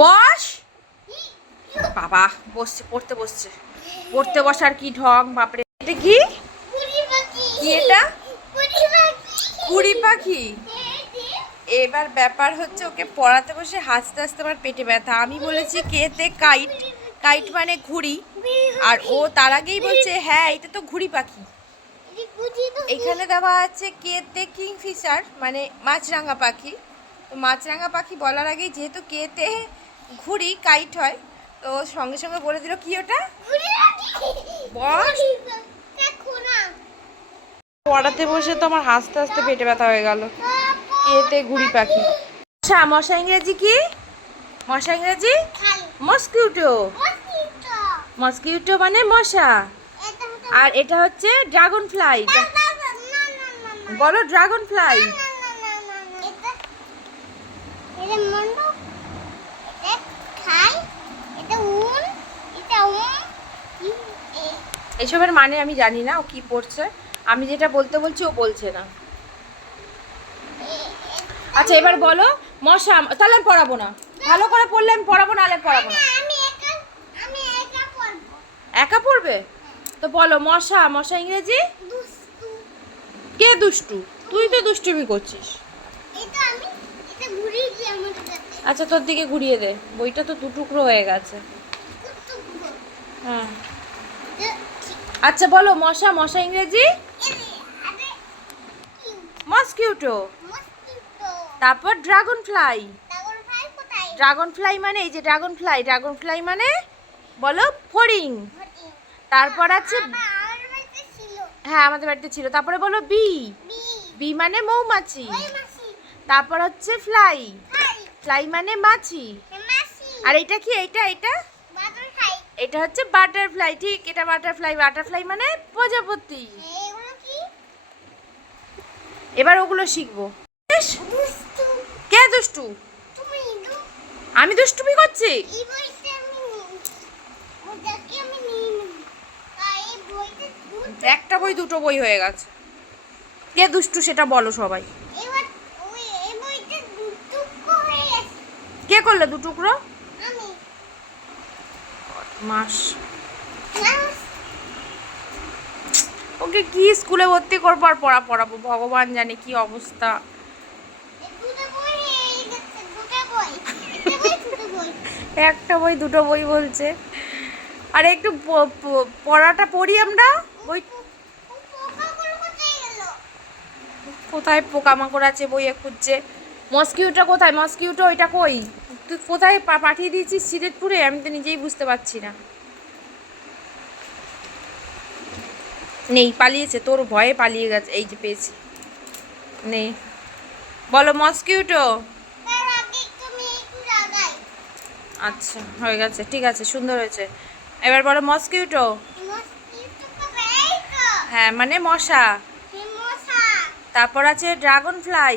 বস! বাবা, বসছে, পড়তে বসছে। পড়তে বসার কি ঢং, বাপরে। এটা কি? এটা? কুড়ি পাখি? এবার ব্যাপার হচ্ছে ওকে পড়াতে বসে হাসতে হাসতে আমার পেটে ব্যথা। আমি বলেছি কেতে কাইট? কাইট মানে ঘুড়ি। আর ও তার আগেই বলছে হ্যাঁ এটা তো ঘুড়ি পাখি। এখানে দেওয়া আছে কেতে কিংফিশার? মানে মাছরাঙা পাখি। তো মাছরাঙা পাখি বলার আগেই যেহেতু কেতে ঘুড়ি কাইট হয়। তো ও সঙ্গে সঙ্গে বলে দিল কি ওটা? বস। পড়াতে বসে তো আমার হাসতে হাসতে পেটে ব্যথা হয়ে গেল। এতে ঘুড়ি পাখি। মশা মশা ইংরেজি কি? মশা ইংরেজি? মস্কিউটো। মস্কিউটো। মানে মশা। আর এটা হচ্ছে ড্রাগন ফ্লাই বলো ড্রাগন ফ্লাই এসবের মানে আমি জানি না ও কি পড়ছে। আমি যেটা বলতে বলছি ও বলছে না। আচ্ছা এবার বলো মশা তাহলে আমি পড়াবো না। ভালো করে পড়লে আমি পড়াবো না হলে পড়াবো না। একা পড়বে। তো বলো মশা মশা ইংরেজি? কে দুষ্টু? তুই তো দুষ্টুমি করছিস। আচ্ছা তোর দিকে ঘুরিয়ে দে। বইটা তো দু টুকরো হয়ে গেছে। হ্যাঁ। আচ্ছা বলো মশা মশা ইংরেজি? মস্কিউটো তারপর ড্রাগন ফ্লাই ড্রাগন ফ্লাই মানে এই যে ড্রাগন ফ্লাই ড্রাগন ফ্লাই মানে বলো ফড়িং। তারপর আছে হ্যাঁ আমাদের বাড়িতে ছিল। তারপরে বলো বি। বি। মানে মৌমাছি। তারপর হচ্ছে ফ্লাই ফ্লাই মানে মাছি। আর এটা কি এটা এটা এটা হচ্ছে বাটারফ্লাই ঠিক? এটা বাটারফ্লাই বাটারফ্লাই মানে প্রজাপতি। এবার ওগুলো শিখব। কে দুষ্টু? আমি দুষ্টুমি করছি? একটা বই দুটো বই হয়ে গেছে। কে দুষ্টু সেটা বলো সবাই। কে করলে দু টুকরো মাস। ওকে কি স্কুলে ভর্তি করব আর পড়া পড়াবো? ভগবান জানে কি অবস্থা। একটা বই দুটো বই। বলছে। আর একটু পড়াটা পড়ি আমরা? বই কোথায় পোকামাকড় আছে বইয়ে খুঁজছে। মস্কিউটা কোথায়? মস্কিউটো ওইটা কই? তুই কোথায় পা- পাঠিয়ে দিয়েছিস সিলেটপুরে? আমি তো নিজেই বুঝতে পারছি না। নেই পালিয়েছে তোর ভয়ে পালিয়ে গেছে এই যে পেয়েছি। নেই। বলো মস্কিউটো? আচ্ছা হয়ে গেছে ঠিক আছে সুন্দর হয়েছে। এবার বলো মস্কিউটো? হ্যাঁ মানে মশা। তারপর আছে ড্রাগন ফ্লাই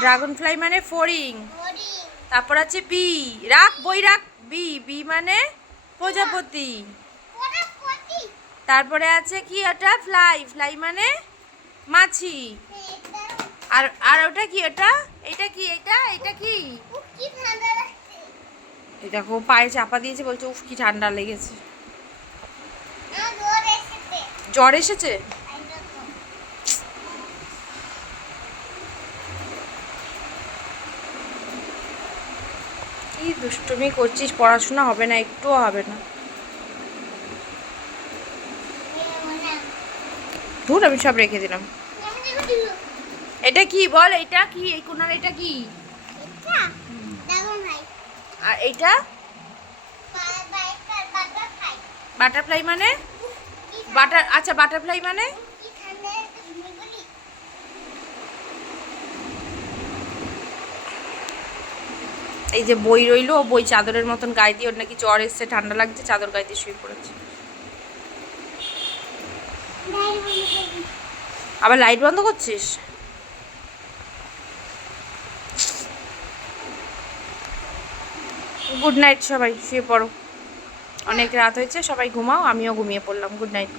ড্রাগন ফ্লাই মানে ফড়িং তারপর আছে বি রাখ বই রাখ বি বি মানে প্রজাপতি। তারপরে আছে কি ওটা? ফ্লাই ফ্লাই মানে মাছি। আর আর ওটা কি ওটা? এটা কি এটা? এটা কি? এটা খুব পায়ে চাপা দিয়েছে বলছে উফ কি ঠান্ডা লেগেছে। জ্বর এসেছে? কি দুষ্টুমি করছিস? পড়াশোনা হবে না একটুও হবে না। ধুর আমি সব রেখে দিলাম। এটা কি? বল এটা কি? এই কোনার এটা কি? আর এইটা বাটারফ্লাই মানে? বাটার আচ্ছা বাটারফ্লাই মানে? এই যে বই রইল, ও বই চাদরের মতন গায়ে দিয়ে ওর নাকি জ্বর এসছে, ঠান্ডা লাগছে, চাদর গায়ে দিয়ে শুয়ে পড়েছে। আবার লাইট বন্ধ করছিস? গুড নাইট সবাই, শুয়ে পড়ো। অনেক রাত হয়েছে, সবাই ঘুমাও, আমিও ঘুমিয়ে পড়লাম, গুড নাইট।